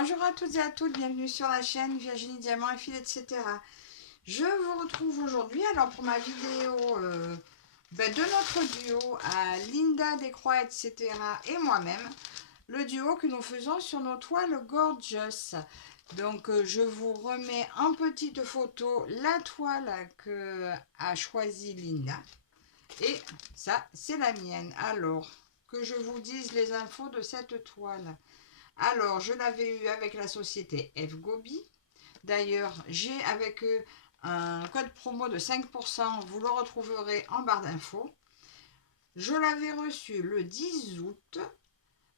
Bonjour à toutes et à toutes, bienvenue sur la chaîne Virginie Diamant et Fil, etc. Je vous retrouve aujourd'hui alors pour ma vidéo de notre duo à Linda Descroix, etc. et moi-même, le duo que nous faisons sur nos toiles Gorgeous. Donc je vous remets en petite photo la toile que a choisie Linda et ça c'est la mienne. Alors que je vous dise les infos de cette toile. Alors, je l'avais eu avec la société Fgobi. D'ailleurs, j'ai avec eux un code promo de 5%. Vous le retrouverez en barre d'infos. Je l'avais reçu le 10 août.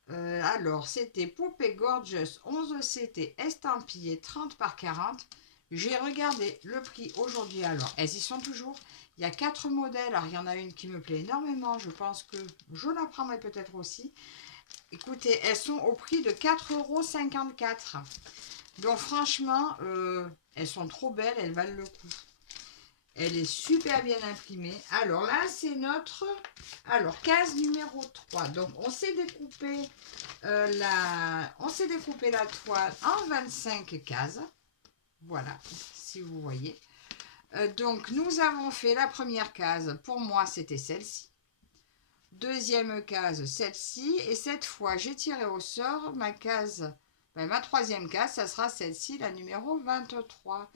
Alors, c'était Poupée Gorgeous 11CT estampillé 30 par 40. J'ai regardé le prix aujourd'hui. Alors, elles y sont toujours. Il y a 4 modèles. Alors, il y en a une qui me plaît énormément. Je pense que je la prendrai peut-être aussi. Écoutez, elles sont au prix de 4,54 €. Donc franchement, elles sont trop belles, elles valent le coup. Elle est super bien imprimée. Alors là, c'est notre case numéro 3. Donc on s'est découpé, la toile en 25 cases. Voilà, si vous voyez. Donc nous avons fait la première case. Pour moi, c'était celle-ci. Deuxième case, celle-ci. Et cette fois, j'ai tiré au sort ma case, ma troisième case, ça sera celle-ci, la numéro 23.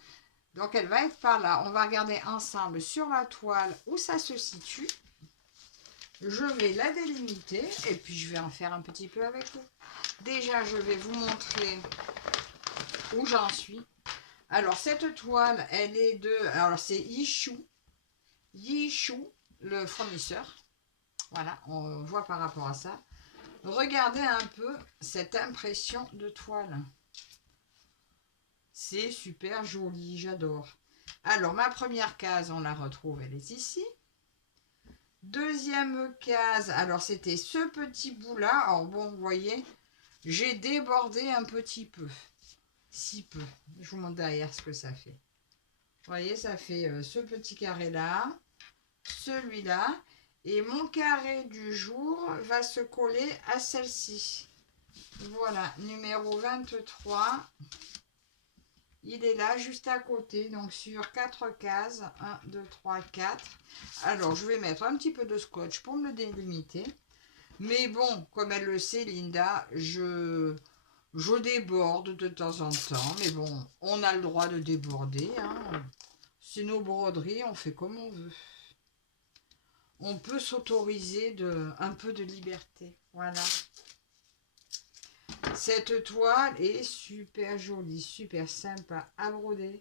Donc, elle va être par là. On va regarder ensemble sur la toile où ça se situe. Je vais la délimiter et puis je vais en faire un petit peu avec vous. Déjà, je vais vous montrer où j'en suis. Alors, cette toile, elle est de... Alors, c'est Yishu, le fournisseur. Voilà, on voit par rapport à ça. Regardez un peu cette impression de toile. C'est super joli, j'adore. Alors, ma première case, on la retrouve, elle est ici. Deuxième case, alors c'était ce petit bout-là. Alors bon, vous voyez, j'ai débordé un petit peu. Si peu. Je vous montre derrière ce que ça fait. Vous voyez, ça fait ce petit carré-là, celui-là. Et mon carré du jour va se coller à celle-ci. Voilà, numéro 23. Il est là, juste à côté, donc sur 4 cases. 1, 2, 3, 4. Alors, je vais mettre un petit peu de scotch pour me le délimiter. Mais bon, comme elle le sait, Linda, je déborde de temps en temps. Mais bon, on a le droit de déborder. Hein. C'est nos broderies, on fait comme on veut. On peut s'autoriser un peu de liberté. Voilà. Cette toile est super jolie, super sympa à broder.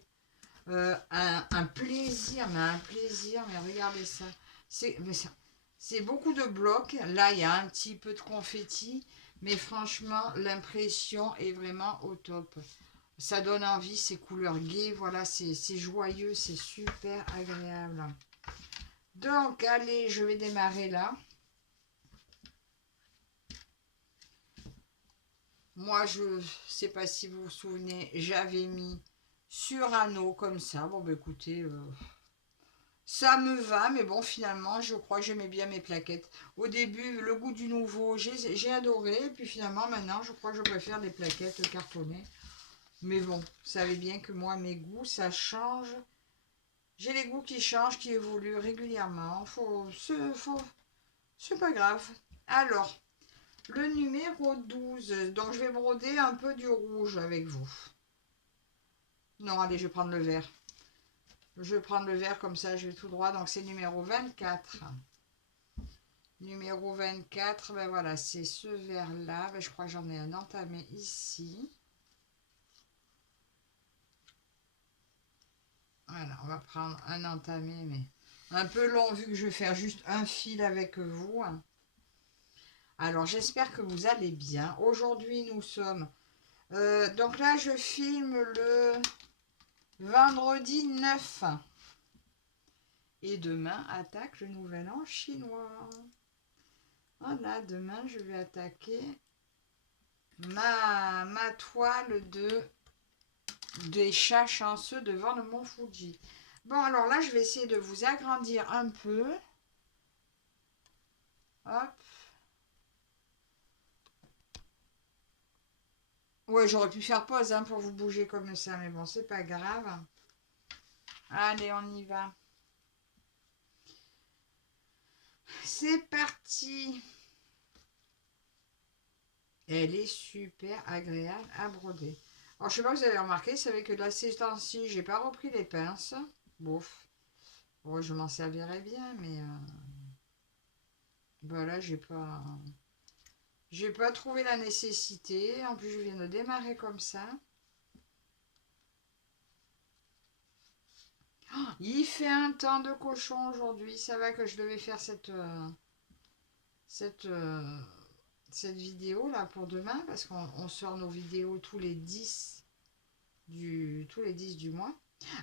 Un plaisir, mais regardez ça. C'est beaucoup de blocs. Là, il y a un petit peu de confetti, mais franchement, l'impression est vraiment au top. Ça donne envie, ces couleurs gaies, voilà, c'est joyeux, c'est super agréable. Donc, allez, je vais démarrer là. Moi, je ne sais pas si vous vous souvenez, j'avais mis sur anneau comme ça. Bon, bah écoutez, ça me va, mais bon, finalement, je crois que j'aimais bien mes plaquettes. Au début, le goût du nouveau, j'ai adoré. Et puis finalement, maintenant, je crois que je préfère les plaquettes cartonnées. Mais bon, vous savez bien que moi, mes goûts, ça change. J'ai les goûts qui changent, qui évoluent régulièrement. C'est pas grave. Alors, le numéro 12. Donc, je vais broder un peu du rouge avec vous. Non, allez, je vais prendre le vert. Je vais prendre le vert comme ça, je vais tout droit. Donc, c'est numéro 24. Numéro 24, ben voilà, c'est ce vert-là. Ben, je crois que j'en ai un entamé ici. Voilà, on va prendre un entamé, mais un peu long vu que je vais faire juste un fil avec vous. Alors, j'espère que vous allez bien. Aujourd'hui, nous sommes... donc là, je filme le vendredi 9. Et demain, attaque le nouvel an chinois. Voilà, demain, je vais attaquer ma toile des chats chanceux devant le mont Fuji. Bon, alors là, je vais essayer de vous agrandir un peu. Hop. Ouais, j'aurais pu faire pause hein, pour vous bouger comme ça, mais bon, c'est pas grave. Allez, on y va. C'est parti. Elle est super agréable à broder. Alors, je sais pas si vous avez remarqué, c'est avec que de ces temps-ci, j'ai pas repris les pinces. Bouf. Bon, je m'en servirai bien, mais voilà, j'ai pas trouvé la nécessité. En plus, je viens de démarrer comme ça. Oh, il fait un temps de cochon aujourd'hui. Ça va que je devais faire cette, euh, cette vidéo là pour demain parce qu'on sort nos vidéos tous les 10 du mois.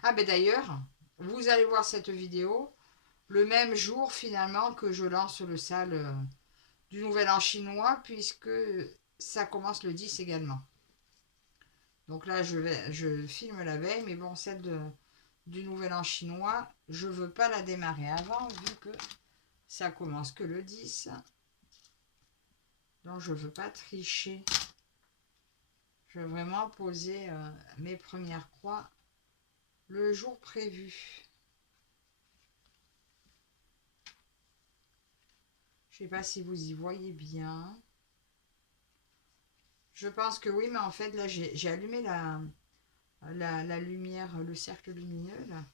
Ah ben d'ailleurs, vous allez voir cette vidéo le même jour finalement que je lance le sale du Nouvel An chinois puisque ça commence le 10 également. Donc là je filme la veille, mais bon du Nouvel An chinois, je veux pas la démarrer avant vu que ça commence que le 10. Donc je veux pas tricher. Je veux vraiment poser mes premières croix le jour prévu. Je sais pas si vous y voyez bien. Je pense que oui, mais en fait là j'ai allumé la lumière, le cercle lumineux là.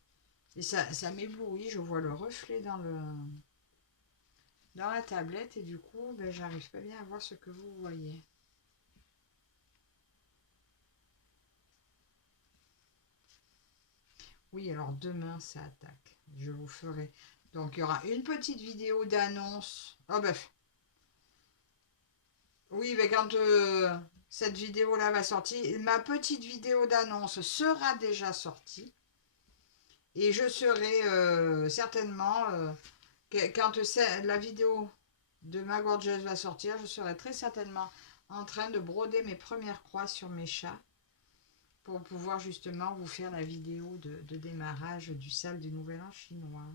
Et ça m'éblouit, je vois le reflet dans la tablette et du coup ben, j'arrive pas bien à voir ce que vous voyez. Oui, alors demain ça attaque. Je vous ferai. Donc il y aura une petite vidéo d'annonce. Oh ben, oui, mais quand cette vidéo-là va sortir, ma petite vidéo d'annonce sera déjà sortie. Et je serai certainement, quand la vidéo de ma gorgeuse va sortir, je serai très certainement en train de broder mes premières croix sur mes chats pour pouvoir justement vous faire la vidéo de démarrage du sale du Nouvel An chinois.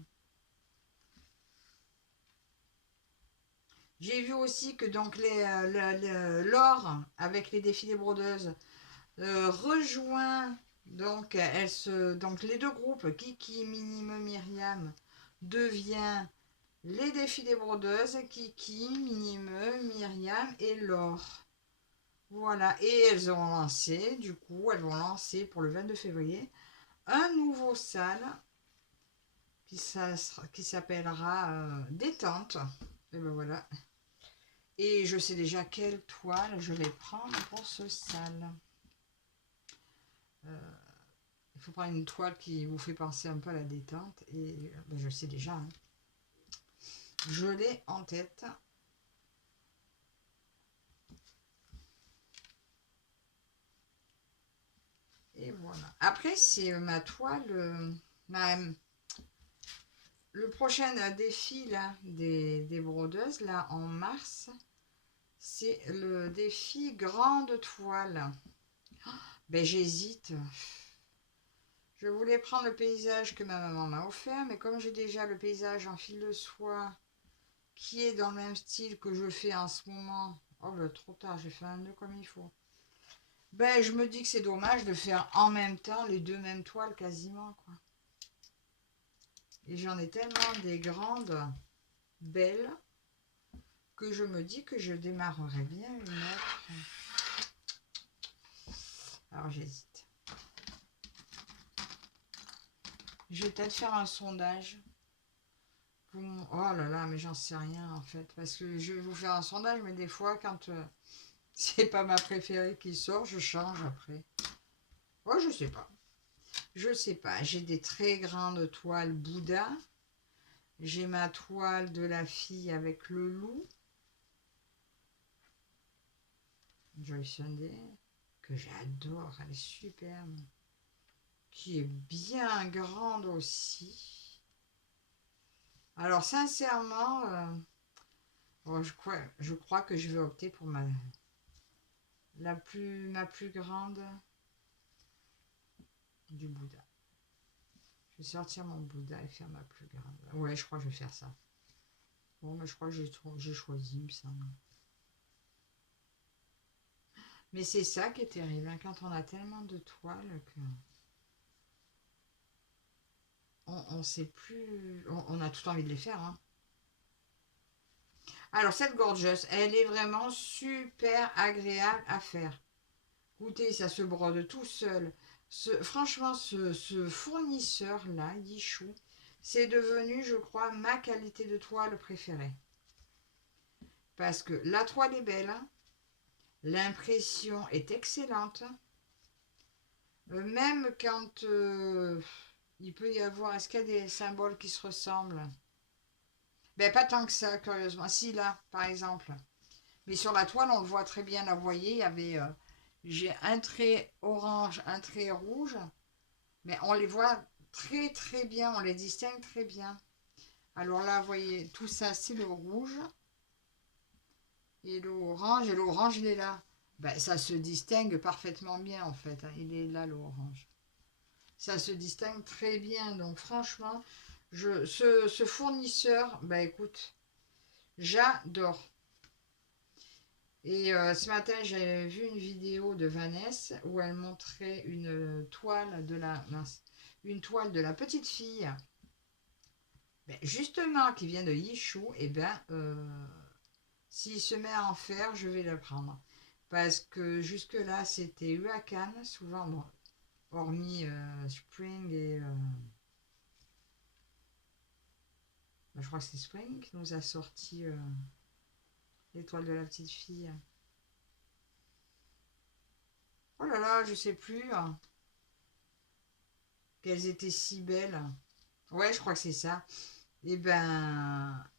J'ai vu aussi que donc l'or avec les défilés brodeuses rejoint donc les deux groupes Kiki, Minime, Myriam devient les défilés brodeuses Kiki, Minime, Myriam et Laure. Voilà, et elles vont lancer pour le 22 février un nouveau sale qui s'appellera Détente. Et ben voilà. Et je sais déjà quelle toile je vais prendre pour ce sale. Il faut prendre une toile qui vous fait penser un peu à la détente. Et ben, je sais déjà. Hein. Je l'ai en tête. Et voilà. Après, c'est ma toile. Le prochain défi là, des brodeuses, là, en mars, c'est le défi grande toile. Ben, j'hésite. Je voulais prendre le paysage que ma maman m'a offert, mais comme j'ai déjà le paysage en fil de soie qui est dans le même style que je fais en ce moment. Oh ben trop tard, j'ai fait un nœud comme il faut. Ben je me dis que c'est dommage de faire en même temps les deux mêmes toiles quasiment quoi. Et j'en ai tellement des grandes, belles, que je me dis que je démarrerai bien une autre. Alors j'hésite. Je vais peut-être faire un sondage. Oh là là, mais j'en sais rien en fait. Parce que je vais vous faire un sondage, mais des fois quand c'est pas ma préférée qui sort, je change après. Oh, je sais pas. Je sais pas. J'ai des très grandes toiles Bouddha. J'ai ma toile de la fille avec le loup. Joy Sunday. Que j'adore. Elle est superbe. Qui est bien grande aussi. Alors, sincèrement, bon, je crois que je vais opter pour ma plus grande du Bouddha. Je vais sortir mon Bouddha et faire ma plus grande. Ouais, je crois que je vais faire ça. Bon, mais je crois que j'ai choisi, il me semble. Mais c'est ça qui est terrible, hein, quand on a tellement de toiles que on sait plus, on a tout envie de les faire, hein. Alors cette gorgeuse, elle est vraiment super agréable à faire. Écoutez, ça se brode tout seul. Franchement, ce fournisseur-là, Yichou, c'est devenu, je crois, ma qualité de toile préférée. Parce que la toile est belle, l'impression est excellente. Même quand il peut y avoir, est-ce qu'il y a des symboles qui se ressemblent? Ben pas tant que ça, curieusement. Si là, par exemple. Mais sur la toile, on le voit très bien. Là, vous voyez, il y avait, j'ai un trait orange, un trait rouge, mais on les voit très très bien, on les distingue très bien. Alors là, vous voyez, tout ça, c'est le rouge et l'orange, il est là. Ben, ça se distingue parfaitement bien en fait, hein. Il est là l'orange. Ça se distingue très bien. Donc franchement, ce fournisseur, ben écoute, j'adore. Et ce matin, j'ai vu une vidéo de Vanessa où elle montrait une toile de la petite fille, ben, justement qui vient de Yishou. Et ben, s'il se met à en faire, je vais le prendre. Parce que jusque-là, c'était Huacan, souvent, bon, hormis Spring et. Ben, je crois que c'est Spring qui nous a sorti l'étoile de la petite fille. Oh là là, je sais plus, hein, qu'elles étaient si belles. Ouais, je crois que c'est ça. Et ben,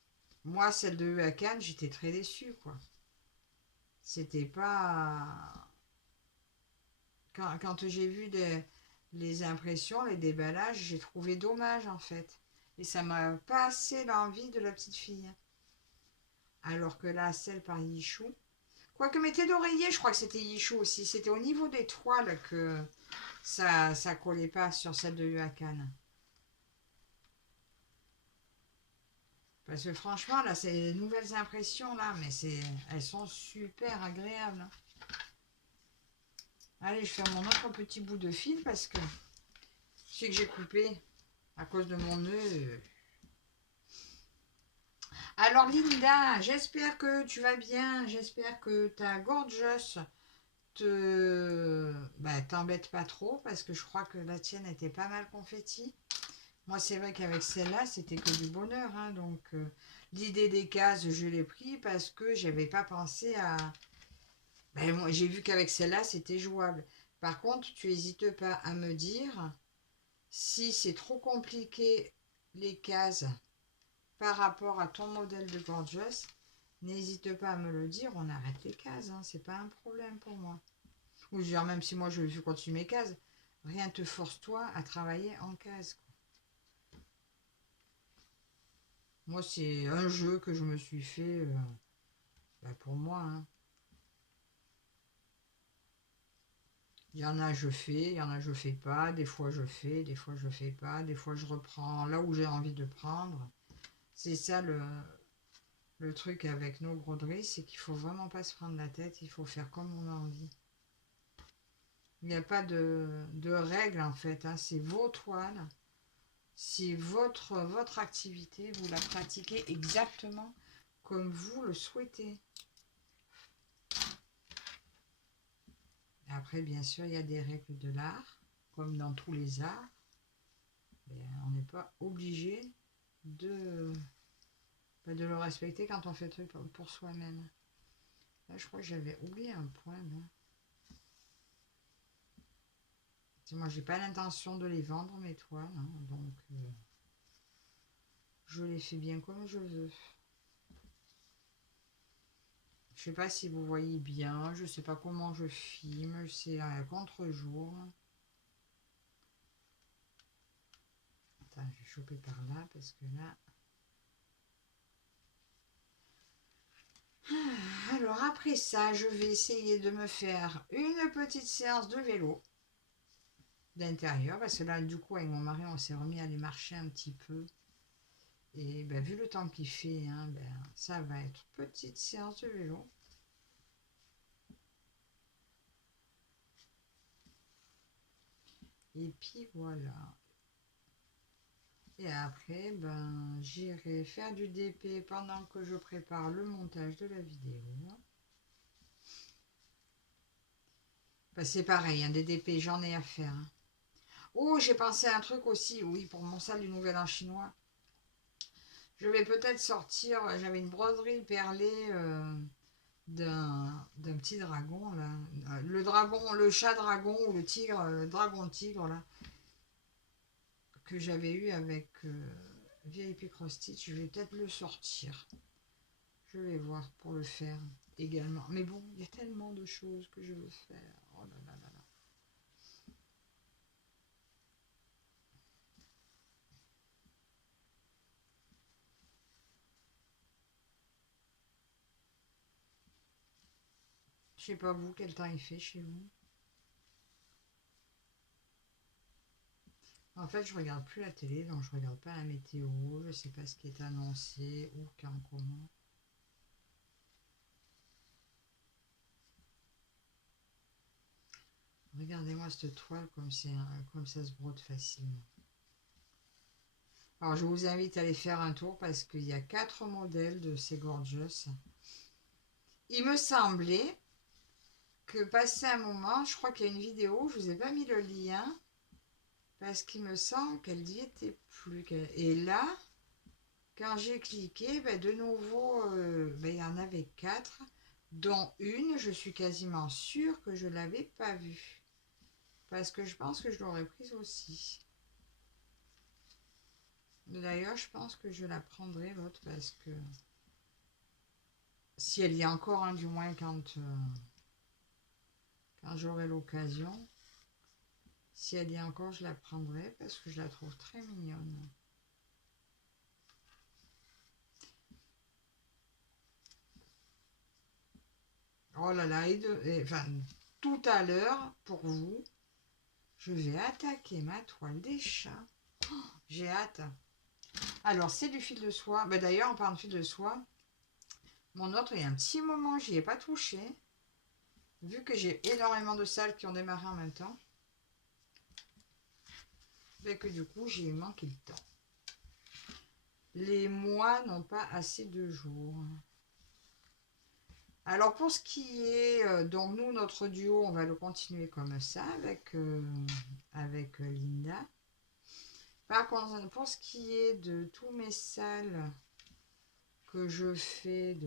moi, celle de Huacan, j'étais très déçue, quoi. C'était pas. Quand j'ai vu les impressions, les déballages, j'ai trouvé dommage, en fait. Et ça m'a passé l'envie de la petite fille. Alors que là, celle par Yichou. Quoique mes têtes d'oreiller, je crois que c'était Yichou aussi. C'était au niveau des toiles que ça collait pas sur celle de Huacan. Parce que franchement, là, ces nouvelles impressions, là, mais elles sont super agréables, hein. Allez, je fais mon autre petit bout de fil parce que je sais que j'ai coupé à cause de mon nœud. Alors, Linda, j'espère que tu vas bien. J'espère que ta gorgeous t'embête pas trop parce que je crois que la tienne était pas mal confetti. Moi, c'est vrai qu'avec celle-là, c'était que du bonheur, hein. Donc, l'idée des cases, je l'ai pris parce que j'avais pas pensé à. Ben, moi, j'ai vu qu'avec celle-là, c'était jouable. Par contre, tu n'hésites pas à me dire si c'est trop compliqué les cases par rapport à ton modèle de gorgeous. N'hésite pas à me le dire, on arrête les cases, hein, c'est pas un problème pour moi. Ou je veux dire, même si moi je continue mes cases, rien te force toi à travailler en cases, quoi. Moi, c'est un jeu que je me suis fait pour moi, hein. Il y en a je fais, il y en a je fais pas, des fois je fais, des fois je fais pas, des fois je reprends là où j'ai envie de prendre. C'est ça le truc avec nos broderies, c'est qu'il faut vraiment pas se prendre la tête, il faut faire comme on a envie. Il n'y a pas de règles en fait, hein, c'est vos toiles, c'est votre activité, vous la pratiquez exactement comme vous le souhaitez. Après, bien sûr, il y a des règles de l'art, comme dans tous les arts. Mais on n'est pas obligé de, de le respecter quand on fait le truc pour soi-même. Là, je crois que j'avais oublié un point. Là. Moi, j'ai pas l'intention de les vendre, mes toiles, hein, donc je les fais bien comme je veux. Je sais pas si vous voyez bien, je sais pas comment je filme, c'est à contre-jour. Attends, je vais choper par là parce que là. Alors après ça, je vais essayer de me faire une petite séance de vélo d'intérieur parce que là, du coup, avec mon mari, on s'est remis à aller marcher un petit peu. Et ben, vu le temps qu'il fait, hein, ben, ça va être petite séance de vélo. Et puis voilà. Et après, ben, j'irai faire du DP pendant que je prépare le montage de la vidéo. Ben, c'est pareil, hein, des DP, j'en ai à faire. Hein. Oh, j'ai pensé à un truc aussi, oui, pour mon salle du Nouvel An chinois. Je vais peut-être sortir, j'avais une broderie perlée d'un petit dragon, là. Le dragon, le chat dragon ou le tigre, le dragon tigre, là, que j'avais eu avec VIP Cross Stitch. Je vais peut-être le sortir. Je vais voir pour le faire également. Mais bon, il y a tellement de choses que je veux faire. Oh là là là là. Je sais pas vous, quel temps il fait chez vous. En fait, je regarde plus la télé, donc je regarde pas la météo. Je sais pas ce qui est annoncé ou quand, comment. Regardez-moi cette toile comme ça se brode facilement. Alors, je vous invite à aller faire un tour parce qu'il y a 4 modèles de ces gorgeous. Il me semblait que passé un moment, je crois qu'il y a une vidéo, je vous ai pas mis le lien parce qu'il me semble qu'elle n'y était plus. Et là, quand j'ai cliqué, ben de nouveau, ben il y en avait 4, dont une, je suis quasiment sûre que je ne l'avais pas vue. Parce que je pense que je l'aurais prise aussi. D'ailleurs, je pense que je la prendrai l'autre parce que si elle y a encore un, du moins quand j'aurai l'occasion, si elle y a encore, je la prendrai parce que je la trouve très mignonne. Oh là là, enfin, tout à l'heure, pour vous, je vais attaquer ma toile des chats. J'ai hâte. Alors, c'est du fil de soie. Ben, d'ailleurs, en parlant de fil de soie, mon autre, il y a un petit moment, j'y ai pas touché. Vu que j'ai énormément de salles qui ont démarré en même temps. Et que du coup, j'ai manqué de temps. Les mois n'ont pas assez de jours. Alors, pour ce qui est, donc nous, notre duo, on va le continuer comme ça avec Linda. Par contre, pour ce qui est de tous mes salles que je fais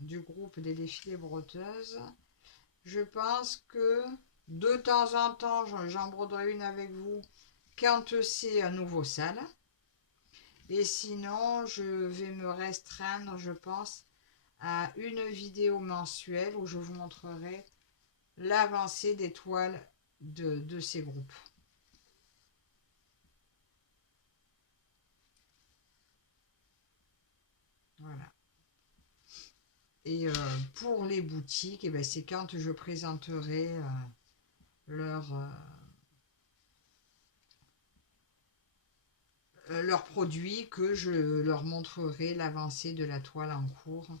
du groupe des défilés brodeuses, je pense que de temps en temps, j'en broderai une avec vous quand c'est un nouveau salle. Et sinon, je vais me restreindre, je pense, à une vidéo mensuelle où je vous montrerai l'avancée des toiles de ces groupes. Voilà. Et pour les boutiques, eh ben, c'est quand je présenterai leurs produits que je leur montrerai l'avancée de la toile en cours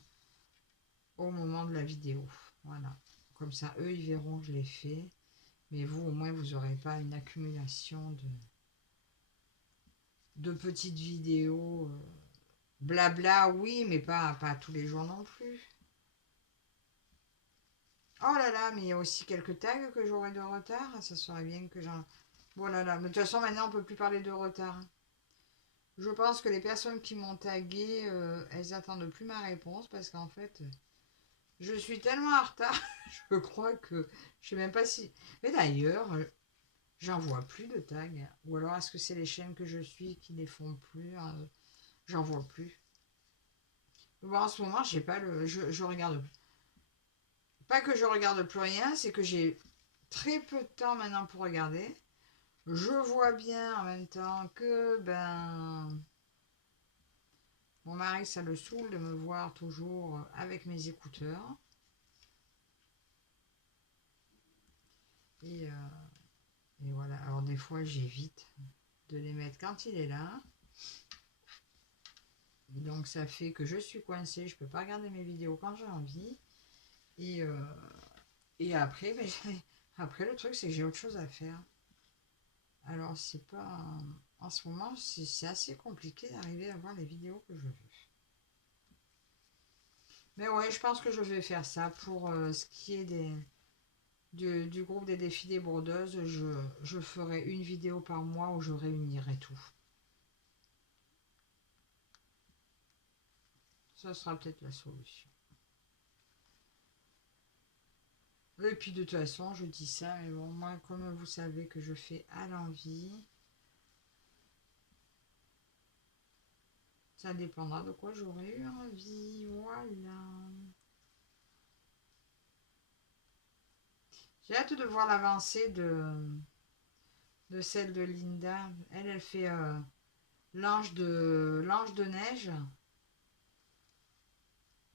au moment de la vidéo. Voilà. Comme ça, eux, ils verront que je l'ai fait. Mais vous, au moins, vous n'aurez pas une accumulation de petites vidéos. Blabla, oui, mais pas tous les jours non plus. Oh là là, mais il y a aussi quelques tags que j'aurai de retard. Ça serait bien que j'en... Bon là là, mais de toute façon, maintenant, on ne peut plus parler de retard. Je pense que les personnes qui m'ont tagué, elles attendent plus ma réponse parce qu'en fait, je suis tellement en retard, je crois que je sais même pas si. Mais d'ailleurs, j'en vois plus de tags. Ou alors est-ce que c'est les chaînes que je suis qui les font plus, hein. J'en vois plus. Bon, en ce moment, j'ai pas le. Je regarde. Pas que je regarde plus rien, c'est que j'ai très peu de temps maintenant pour regarder. Je vois bien en même temps que mon mari, ça le saoule de me voir toujours avec mes écouteurs. Et, voilà. Alors des fois, j'évite de les mettre quand il est là. Donc ça fait que je suis coincée, je peux pas regarder mes vidéos quand j'ai envie. Et, et après, après le truc, c'est que j'ai autre chose à faire. Alors, c'est pas... En ce moment, c'est assez compliqué d'arriver à voir les vidéos que je veux. Mais ouais, je pense que je vais faire ça pour ce qui est du groupe des défis des brodeuses. Je ferai une vidéo par mois où je réunirai tout. Ça sera peut-être la solution. Et puis de toute façon, je dis ça, mais bon, moi, comme vous savez que je fais à l'envie, ça dépendra de quoi j'aurai eu envie. Voilà. J'ai hâte de voir l'avancée de celle de Linda. Elle fait l'ange de neige.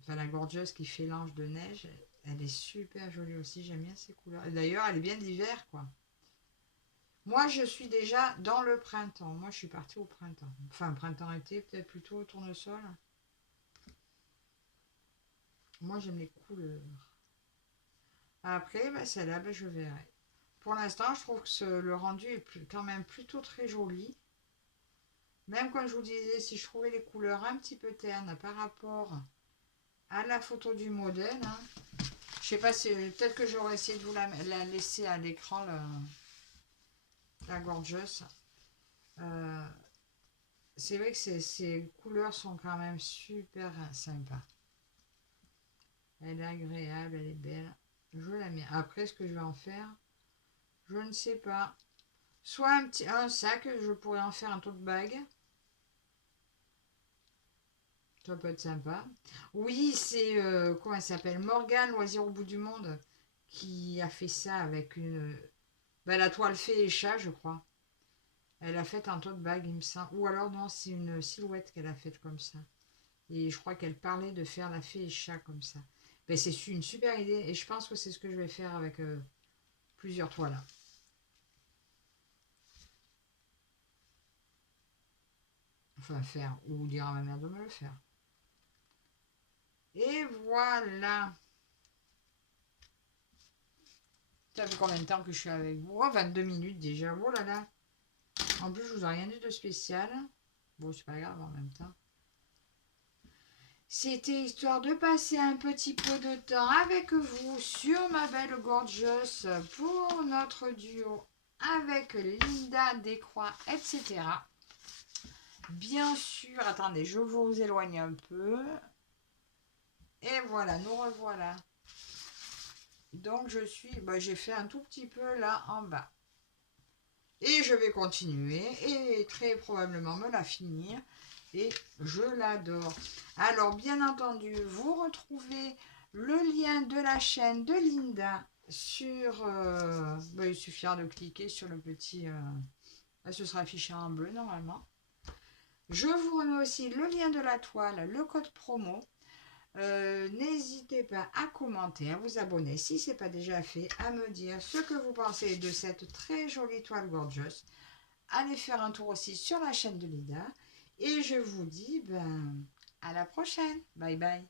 Enfin, la gorgeuse qui fait l'ange de neige. Elle est super jolie aussi. J'aime bien ses couleurs. Et d'ailleurs, elle est bien d'hiver, quoi. Moi, je suis déjà dans le printemps. Moi, je suis partie au printemps. Enfin, printemps-été, peut-être plutôt au tournesol. Moi, j'aime les couleurs. Après, bah, celle-là, bah, je verrai. Pour l'instant, je trouve que le rendu est quand même plutôt très joli. Même comme je vous disais, si je trouvais les couleurs un petit peu ternes par rapport à la photo du modèle, hein, je sais pas si peut-être que j'aurais essayé de vous la laisser à l'écran, la gorgeous. Euh, c'est vrai que ces couleurs sont quand même super sympas. Elle est agréable, elle est belle. Je l'aime bien. Après, ce que je vais en faire, je ne sais pas. Soit un sac, je pourrais en faire un tote bag. Ça peut être sympa. Oui, c'est comment elle s'appelle, Morgane, Loisir au bout du monde, qui a fait ça avec la toile fée et chat, je crois. Elle a fait un tote bag, il me semble. Ou alors non, c'est une silhouette qu'elle a faite comme ça. Et je crois qu'elle parlait de faire la fée et chat comme ça. Ben, c'est une super idée et je pense que c'est ce que je vais faire avec plusieurs toiles. Enfin, faire, ou dire à ma mère de me le faire. Et voilà. Ça fait combien de temps que je suis avec vous? Oh, 22 minutes déjà. Oh là là. En plus, je vous ai rien dit de spécial. Bon, c'est pas grave en même temps. C'était histoire de passer un petit peu de temps avec vous sur ma belle gorgeous pour notre duo avec Linda Descroix, etc. Bien sûr, attendez, je vous éloigne un peu. Et voilà, nous revoilà. Donc j'ai fait un tout petit peu là en bas. Et je vais continuer et très probablement me la finir. Et je l'adore. Alors, bien entendu, vous retrouvez le lien de la chaîne de Linda sur... il suffira de cliquer sur le petit... ce sera affiché en bleu normalement. Je vous remets aussi le lien de la toile, le code promo. N'hésitez pas à commenter, à vous abonner si ce n'est pas déjà fait, à me dire ce que vous pensez de cette très jolie toile gorgeous. Allez faire un tour aussi sur la chaîne de Linda. Et je vous dis à la prochaine. Bye bye.